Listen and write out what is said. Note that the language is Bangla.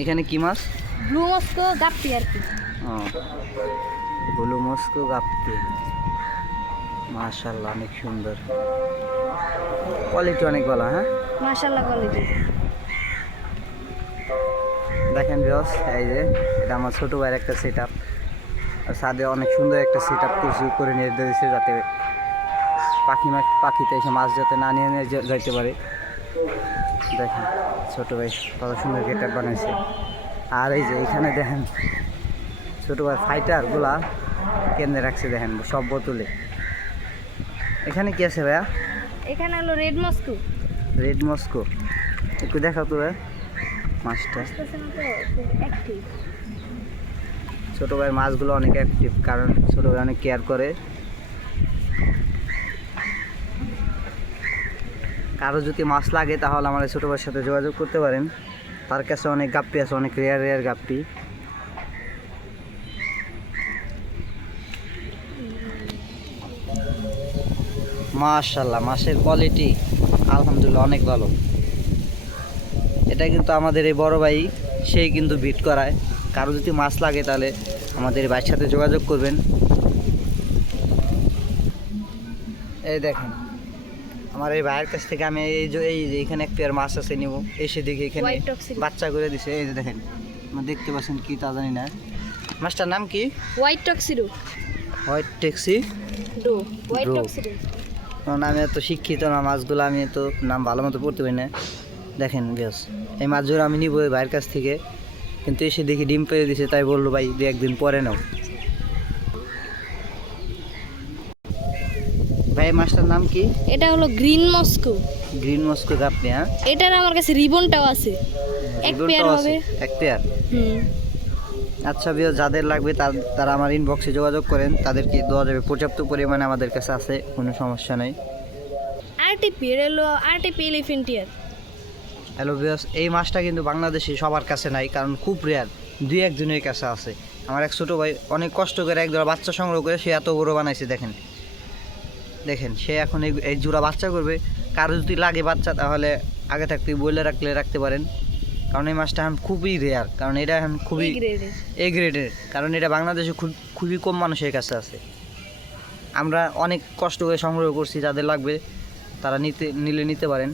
এখানে কি মাছ? ব্লু মস্কো গাপ্পি আর কি। ও, ব্লু মস্কো গাপ্পি, মাশাআল্লাহ অনেক সুন্দর, কোয়ালিটি অনেক ভালো। হ্যাঁ, মাশাআল্লাহ কোয়ালিটি। দেখেন ভিউয়ার্স, এই যে এটা আমার ছোটো ভাইয়ের একটা সেট আপ, ছাদে অনেক সুন্দর একটা সেট আপ করে নিয়ে দিয়েছে, যাতে পাখিতে এসে মাছ যাতে না নিয়ে যাইতে পারে। দেখেন ছোটো ভাই কত সুন্দর গেট আপ বানাইছে। আর এই যে এখানে দেখেন ছোটো ভাই ফাইটারগুলা কেন্দ্রে রাখছে, দেখেন সব বোতলে। এখানে কি আছে ভাইয়া? এখানে হলো রেড মস্কো। রেড মস্কো, একটু দেখাও তো ভাইয়া মাছটা। অ্যাক্টিভ। ছোটো ভাইয়ের মাছগুলো অনেক অ্যাক্টিভ, কারণ ছোটো ভাই অনেক কেয়ার করে। কারো যদি মাছ লাগে তাহলে আমার ছোটো ভাইয়ের সাথে যোগাযোগ করতে পারেন, তার কাছে অনেক গাপ্পি আছে, অনেক রেয়ার গাপ্পি। মাশাআল্লাহ, মাছের কোয়ালিটি আলহামদুলিল্লাহ অনেক ভালো। এটা কিন্তু আমাদের এই বড় ভাই, সেই কিন্তু ভিট করায়। কারো যদি মাছ লাগে তাহলে আমাদের ভাইয়ের সাথে যোগাযোগ করবেন। এই দেখেন আমার এই ভাইয়ের কাছ থেকে আমি এই যে এখানে এক পেয়ার মাছ আছে নিব, এসে দেখি এখানে বাচ্চা করে দিছে। এই যে দেখেন, দেখতে পাচ্ছেন কি তা জানি না, মাছটার নাম কি? White tuxedo. White tuxedo, white tuxedo. কারণ আমি এত শিক্ষিত না, মাছগুলো আমি তো নাম ভালো মতো পড়তে পারি না। দেখেন বেশ, এই মাছগুলো আমি নিব এই ভাইয়ের কাছ থেকে, কিন্তু এসে দেখি ডিম পেয়ে দিছে, তাই বললো ভাই দু একদিন পরে নাও। ভাই মাছটার নাম কি? এটা হলো green Moscow. Green Moscow guppy. হ্যাঁ, এটার আমার কাছে রিবনটাও আছে, এক পেয়ার হবে। এক পেয়ার। হুম। আচ্ছা বিও, যাদের লাগবে তারা আমার ইনবক্সে যোগাযোগ করেন, তাদেরকে দেওয়া যাবে, পর্যাপ্ত পরিমাণে আমাদের কাছে আছে, কোনো সমস্যা নেই। আরটিপি, এটা হলো আরটিপি এলিফেন্টিয়ার। হ্যালো বিয়স, এই মাছটা কিন্তু বাংলাদেশে সবার কাছে নাই, কারণ খুব রেয়ার, দুই একজনের কাছে আছে। আমার এক ছোটো ভাই অনেক কষ্ট করে একজোড়া বাচ্চা সংগ্রহ করে সে এত বড় বানাইছে। দেখেন দেখেন, সে এখন এই জোড়া বাচ্চা করবে। কারো যদি লাগে বাচ্চা তাহলে আগে থাকতে বলে রাখতে পারেন, কারণ এই মাছটা এখন খুবই রেয়ার, কারণ এটা এখন খুবই এ গ্রেডের, কারণ এটা বাংলাদেশে খুবই কম মানুষের কাছে আছে। আমরা অনেক কষ্ট করে সংগ্রহ করছি, যাদের লাগবে তারা নিতে পারেন।